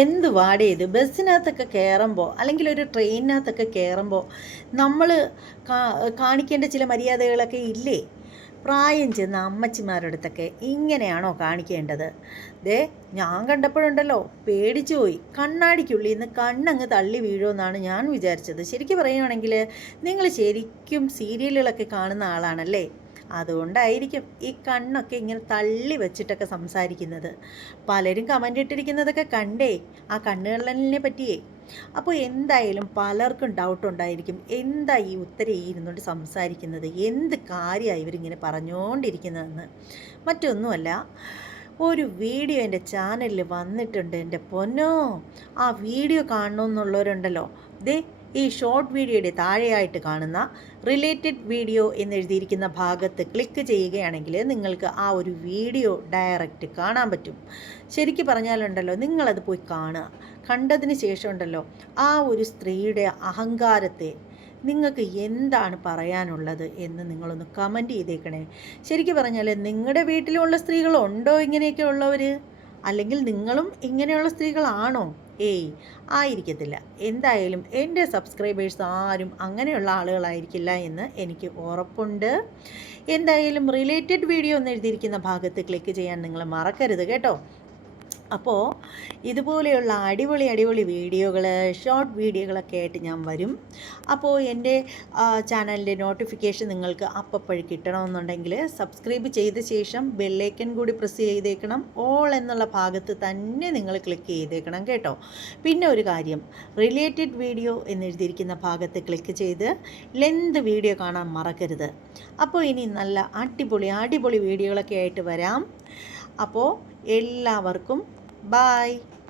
എന്ത് വാടേ ഇത് ബസ്സിനകത്തൊക്കെ കയറുമ്പോൾ അല്ലെങ്കിൽ ഒരു ട്രെയിനിനകത്തൊക്കെ കയറുമ്പോൾ നമ്മൾ കാണിക്കേണ്ട ചില മര്യാദകളൊക്കെ ഇല്ലേ? പ്രായം ചെന്ന അമ്മച്ചിമാരുടെ അടുത്തൊക്കെ ഇങ്ങനെയാണോ കാണിക്കേണ്ടത്? ദേ ഞാൻ കണ്ടപ്പോഴുണ്ടല്ലോ പേടിച്ചു പോയി. കണ്ണാടിക്കുള്ളിൽ നിന്ന് കണ്ണങ്ങ് തള്ളി വീഴുമെന്നാണ് ഞാൻ വിചാരിച്ചത്. ശരിക്കും പറയുകയാണെങ്കിൽ നിങ്ങൾ ശരിക്കും സീരിയലുകളൊക്കെ കാണുന്ന ആളാണല്ലേ? അതുകൊണ്ടായിരിക്കും ഈ കണ്ണൊക്കെ ഇങ്ങനെ തള്ളി വെച്ചിട്ടൊക്കെ സംസാരിക്കുന്നത്. പലരും കമൻ്റ് ഇട്ടിരിക്കുന്നതൊക്കെ കണ്ടേ, ആ കണ്ണുകളിനെ പറ്റിയേ. അപ്പോൾ എന്തായാലും പലർക്കും ഡൗട്ട് ഉണ്ടായിരിക്കും, എന്താ ഈ ഉത്തരം ഈ ഇരുന്നുകൊണ്ട് സംസാരിക്കുന്നത്, എന്ത് കാര്യമാണ് ഇവരിങ്ങനെ പറഞ്ഞുകൊണ്ടിരിക്കുന്നതെന്ന്. മറ്റൊന്നുമല്ല, ഒരു വീഡിയോ എൻ്റെ ചാനലിൽ വന്നിട്ടുണ്ട്. എൻ്റെ പൊന്നോ, ആ വീഡിയോ കാണണമെന്നുള്ളവരുണ്ടല്ലോ, ദേ ഈ ഷോർട്ട് വീഡിയോയുടെ താഴെയായിട്ട് കാണുന്ന റിലേറ്റഡ് വീഡിയോ എന്നെഴുതിയിരിക്കുന്ന ഭാഗത്ത് ക്ലിക്ക് ചെയ്യുകയാണെങ്കിൽ നിങ്ങൾക്ക് ആ ഒരു വീഡിയോ ഡയറക്റ്റ് കാണാൻ പറ്റും. ശരിക്കും പറഞ്ഞാലുണ്ടല്ലോ, നിങ്ങളത് പോയി കാണുക. കണ്ടതിന് ശേഷം ഉണ്ടല്ലോ, ആ ഒരു സ്ത്രീയുടെ അഹങ്കാരത്തെ നിങ്ങൾക്ക് എന്താണ് പറയാനുള്ളത് എന്ന് നിങ്ങളൊന്ന് കമൻറ്റ് ചെയ്തേക്കണേ. ശരിക്കും പറഞ്ഞാൽ നിങ്ങളുടെ വീട്ടിലുള്ള സ്ത്രീകളുണ്ടോ ഇങ്ങനെയൊക്കെ ഉള്ളവർ? അല്ലെങ്കിൽ നിങ്ങളും ഇങ്ങനെയുള്ള സ്ത്രീകളാണോ? ഏയ്, ആയിരിക്കത്തില്ല. എന്തായാലും എൻ്റെ സബ്സ്ക്രൈബേഴ്സ് ആരും അങ്ങനെയുള്ള ആളുകളായിരിക്കില്ല എന്ന് എനിക്ക് ഉറപ്പുണ്ട്. എന്തായാലും റിലേറ്റഡ് വീഡിയോ എന്ന് എഴുതിയിരിക്കുന്ന ഭാഗത്ത് ക്ലിക്ക് ചെയ്യാൻ നിങ്ങൾ മറക്കരുത് കേട്ടോ. അപ്പോൾ ഇതുപോലെയുള്ള അടിപൊളി വീഡിയോകൾ, ഷോർട്ട് വീഡിയോകളൊക്കെ ആയിട്ട് ഞാൻ വരും. അപ്പോൾ എൻ്റെ ചാനലിൻ്റെ നോട്ടിഫിക്കേഷൻ നിങ്ങൾക്ക് അപ്പപ്പോഴും കിട്ടണമെന്നുണ്ടെങ്കിൽ സബ്സ്ക്രൈബ് ചെയ്ത ശേഷം ബെല്ലൈക്കൻ കൂടി പ്രസ് ചെയ്തേക്കണം. ഓൾ എന്നുള്ള ഭാഗത്ത് തന്നെ നിങ്ങൾ ക്ലിക്ക് ചെയ്തേക്കണം കേട്ടോ. പിന്നെ ഒരു കാര്യം, റിലേറ്റഡ് വീഡിയോ എന്നെഴുതിയിരിക്കുന്ന ഭാഗത്ത് ക്ലിക്ക് ചെയ്ത് ലെന്ത് വീഡിയോ കാണാൻ മറക്കരുത്. അപ്പോൾ ഇനി നല്ല അടിപൊളി വീഡിയോകളൊക്കെ ആയിട്ട് വരാം. അപ്പോൾ എല്ലാവർക്കും ബായ്.